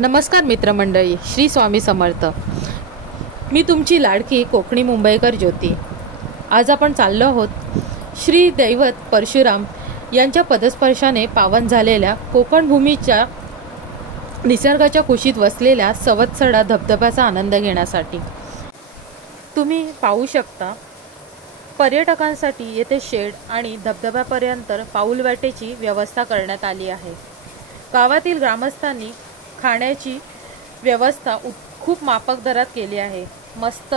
नमस्कार मित्रमंडळी, श्री स्वामी समर्थ। मी तुमची लाडकी कोकणी मुंबईकर ज्योती। आज आपण चाललो आहोत श्री दैवत परशुराम यांच्या पदस्पर्शाने पावन झालेल्या कोकण भूमीच्या निसर्गाच्या कुशीत वसलेल्या सवत्सडा धबधब्याचा आनंद घेण्यासाठी। तुम्ही पाहू शकता पर्यटकांसाठी येथे शेड आणि धबधब्यापर्यंत पाऊलवाटेची व्यवस्था करण्यात आली आहे। गावातील ग्रामस्थांनी खाण्याची व्यवस्था खूप माफक दरात केली आहे। मस्त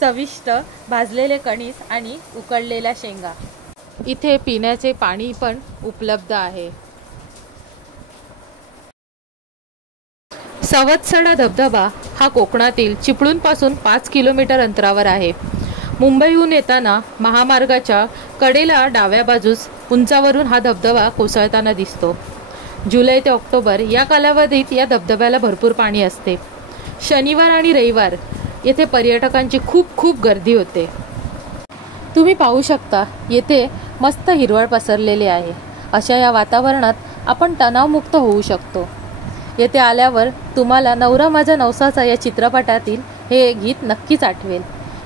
चविष्ट भाजलेले कणीस आणि उकडलेल्या शेंगा। इथे पिण्याचे पाणी पण उपलब्ध आहे। सवत्सडा धबधबा हा कोकणातील चिपळूणपासून 5 किलोमीटर अंतरावर आहे। मुंबईहून येताना महामार्गाच्या कडेला डाव्या बाजूस उंचावरून हा धबधबा कोसळताना दिसतो। जुलै ते ऑक्टोबर या कालावधीत या धबधब्याला भरपूर पाणी असते। शनिवार आणि रविवार येथे पर्यटकांची खूप गर्दी होते। तुम्ही पाहू शकता येथे मस्त हिरवळ पसरलेली आहे। अशा या वातावरणात आपण तणावमुक्त होऊ शकतो। येथे आल्यावर तुम्हाला नवरा माझा नवसाचा या चित्रपटातील हे गीत नक्कीच आठवेल।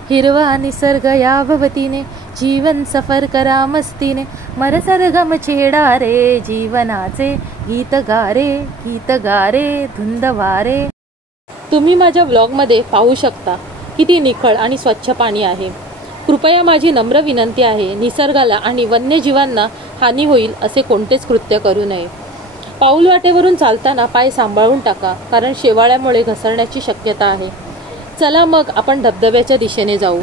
हिरवा निसर्ग या भवतीने जीवन सफर करा मस्तीने, मर सरगम छेडा रे जीवनाचे गीत गारे धुंद वारे। तुम्ही माझ्या व्लॉगमध्ये पाहू शकता किती निखळ आणि स्वच्छ पाणी आहे। कृपया माझी नम्र विनंती आहे, निसर्गाला आणि वन्यजीवांना हानी होईल असे कोणतेच कृत्य करू नये। पाऊलवाटेवरून चालताना पाय सांभाळून टाका, कारण शेवाळ्यामुळे घसरण्याची शक्यता आहे। चला मग आपण धबधब्याच्या दिशेने जाऊ।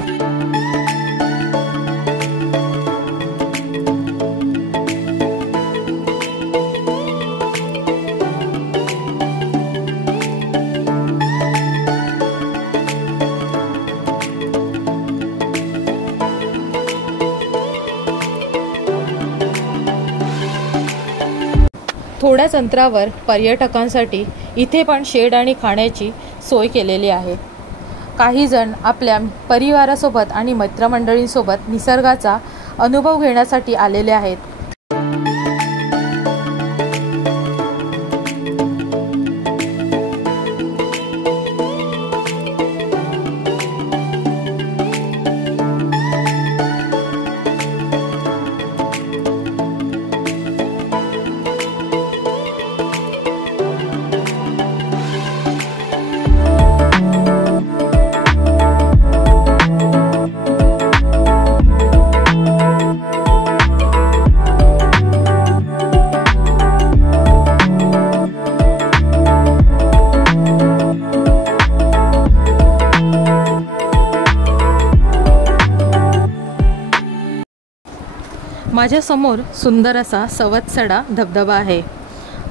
थोड्याच अंतरावर पर्यटकांसाठी इथे पण शेड आणि खाण्याची सोय केलेली आहे। काही जण आपल्या परिवारासोबत आणि मित्रमंडळींसोबत निसर्गाचा अनुभव घेण्यासाठी आलेले आहेत। माझ्या समोर सुंदर असा सवत्सडा धबधबा आहे।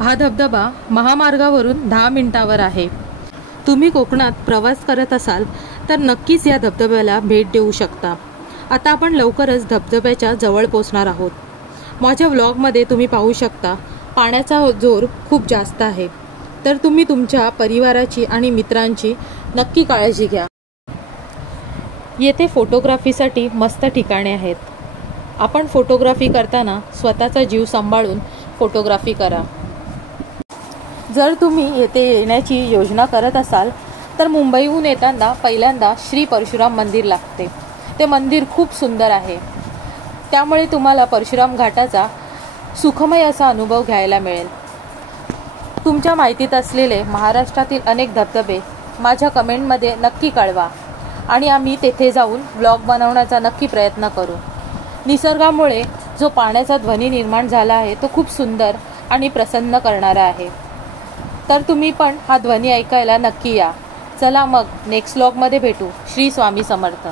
हा धबधबा महामार्गावरून 10 मिनिटावर आहे। तुम्ही कोकणात प्रवास करत असाल तर नक्कीच या धबधब्याला भेट देऊ शकता। आता आपण लवकरच धबधब्याच्या जवळ पोहोचणार आहोत। माझ्या व्लॉगमध्ये तुम्ही पाहू शकता पाण्याचा जोर खूप जास्त आहे, तर तुम्ही तुमच्या परिवाराची आणि मित्रांची नक्की काळजी घ्या। येथे फोटोग्राफीसाठी मस्त ठिकाणे आहेत। आपण फोटोग्राफी करताना स्वतःचा जीव सांभाळून फोटोग्राफी करा। जर तुम्ही येथे येण्याची योजना करत असाल तर मुंबईहून येताना पहिल्यांदा श्री परशुराम मंदिर लागते। ते मंदिर खूप सुंदर आहे, त्यामुळे तुम्हाला परशुराम घाटाचा सुखमय असा अनुभव घ्यायला मिळेल। तुमच्या माहितीत असलेले महाराष्ट्रातील अनेक धबधबे माझ्या कमेंटमध्ये नक्की कळवा आणि आम्ही तेथे जाऊन ब्लॉग बनवण्याचा नक्की प्रयत्न करू। निसर्गामुळे जो पाण्याचा ध्वनी निर्माण झाला आहे तो खूप सुंदर आणि प्रसन्न करणारा आहे, तर तुम्ही पण हा ध्वनी ऐकायला नक्की या। चला मग नेक्स्ट व्लॉगमध्ये भेटू। श्री स्वामी समर्थ।